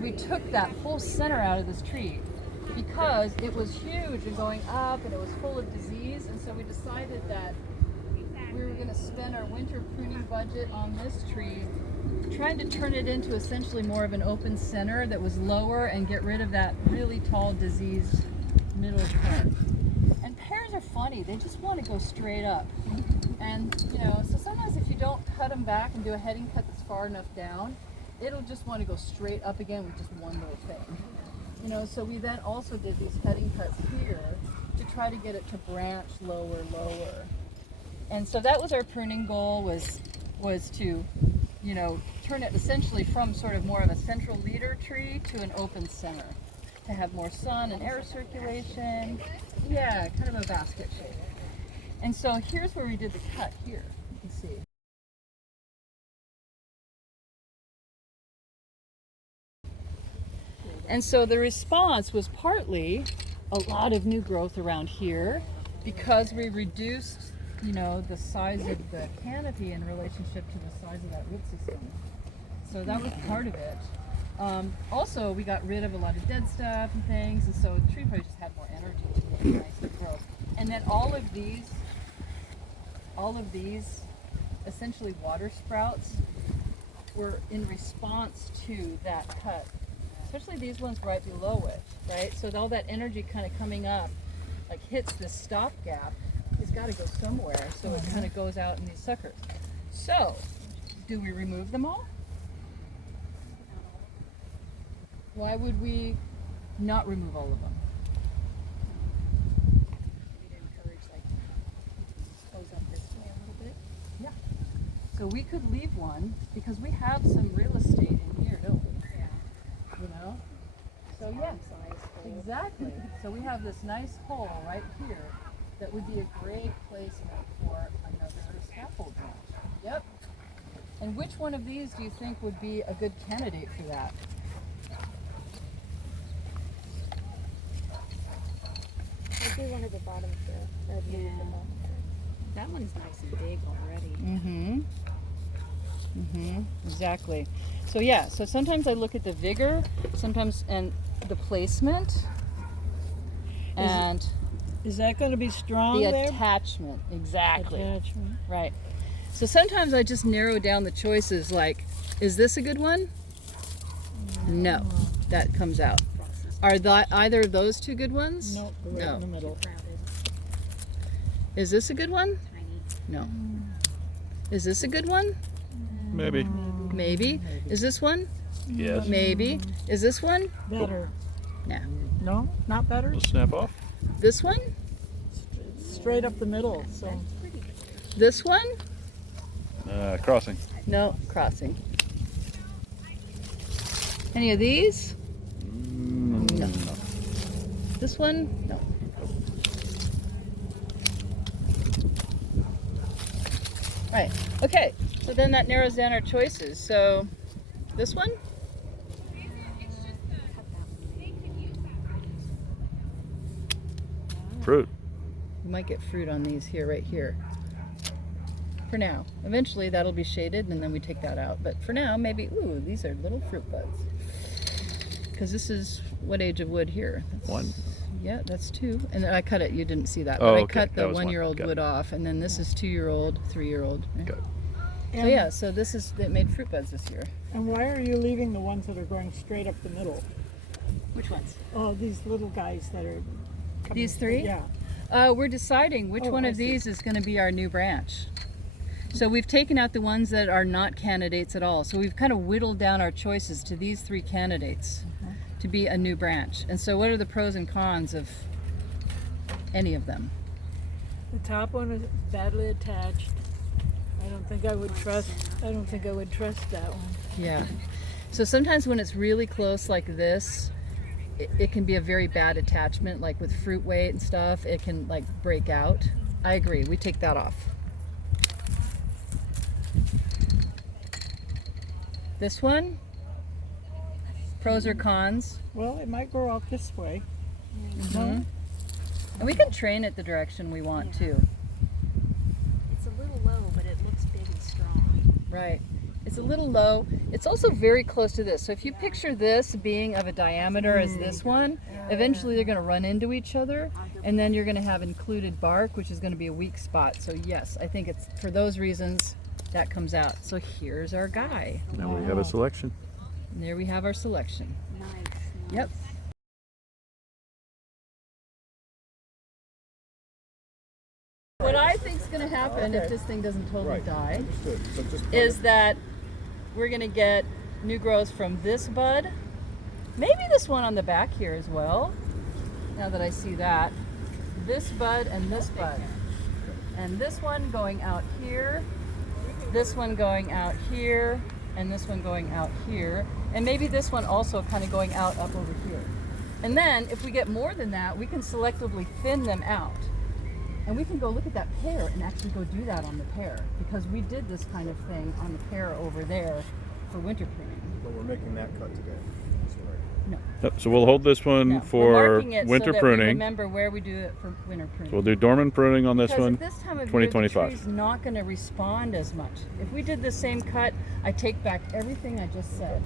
We took that whole center out of this tree because it was huge and going up and it was full of disease, and so we decided that we were going to spend our winter pruning budget on this tree, trying to turn it into essentially more of an open center that was lower and get rid of that really tall diseased middle part. And pears are funny, they just want to go straight up. And so sometimes if you don't cut them back and do a heading cut that's far enough down, it'll just want to go straight up again with just one little thing. So we then also did these heading cuts here to try to get it to branch lower. And so that was our pruning goal, was to, turn it essentially from sort of more of a central leader tree to an open center, to have more sun and air circulation. Yeah, kind of a basket shape. And so here's where we did the cut here, you can see. And so the response was partly a lot of new growth around here because we reduced, the size of the canopy in relationship to the size of that root system. So that was part of it. Also, we got rid of a lot of dead stuff and things, and so the tree probably just had more energy to make a nice growth. And then all of these essentially water sprouts were in response to that cut. Especially these ones right below it, right? So all that energy kind of coming up, like hits this stopgap, it's got to go somewhere, so it kind of goes out in these suckers. So, do we remove them all? Why would we not remove all of them? We'd encourage, close up this way a little bit. Yeah. So we could leave one because we have some real estate in here, don't we? So yeah, exactly. So we have this nice hole right here that would be a great placement for another scaffold branch. Yep. And which one of these do you think would be a good candidate for that? I'd do one of the bottom here. Yeah. That one's nice and big already. Exactly. So yeah, so sometimes I look at the vigor, sometimes, and the placement, and is that going to be strong the there? attachment. Exactly. Attachment. Right. So sometimes I just narrow down the choices, like, is this a good one? No, that comes out. Are either of those two good ones? Nope, right in the middle. Is this a good one? No. Is this a good one? Maybe. Maybe. Is this one? Yes. Maybe. Is this one? Better. No. No, not better. We'll snap off. This one? Straight up the middle. So This one? Crossing. No, crossing. Any of these? No. This one? No. Right. Okay. So then that narrows down our choices. So this one? Fruit. You might get fruit on these here, right here. For now. Eventually that'll be shaded and then we take that out. But for now, maybe, ooh, these are little fruit buds. Because this is what age of wood here? That's, 1. Yeah, that's 2. And then I cut it, you didn't see that. Oh, but I okay. cut the That was 1-year-old one. wood off. And then this is 2-year-old, 3-year-old. Got it. So yeah, so this is, it made fruit buds this year. And why are you leaving the ones that are going straight up the middle? Which ones? Oh, these little guys that are coming. These 3? Yeah. We're deciding which one I of see. these is going to be our new branch. So we've taken out the ones that are not candidates at all. So we've kind of whittled down our choices to these 3 candidates to be a new branch. And so what are the pros and cons of any of them? The top one is badly attached. I don't think I would trust that one. Yeah. So sometimes when it's really close like this, it can be a very bad attachment, like with fruit weight and stuff, it can like break out. I agree, we take that off. This one, pros or cons? Well, it might grow out this way. And we can train it the direction we want too. It's a little low, but it looks big and strong. Right. It's a little low. It's also very close to this. So if you picture this being of a diameter as this one, eventually they're going to run into each other, and then you're going to have included bark, which is going to be a weak spot. So yes, I think it's for those reasons that comes out. So here's our guy. Now we have a selection. And there we have our selection. Nice. Yep. What I think is going to happen if this thing doesn't totally die is that we're going to get new growth from this bud, maybe this one on the back here as well, now that I see that. This bud and this bud. And this one going out here, this one going out here, and this one going out here, and maybe this one also kind of going out up over here. And then if we get more than that, we can selectively thin them out. And we can go look at that pear and actually go do that on the pear, because we did this kind of thing on the pear over there for winter pruning. But we're making that cut today. That's right. No. Yep, so we'll hold this one No. We're for marking it winter so that pruning. we remember where we do it for winter pruning. So we'll do dormant pruning on this Because one. at this time of 2025. year, the tree's not going to respond as much. If we did the same cut, I take back everything I just said.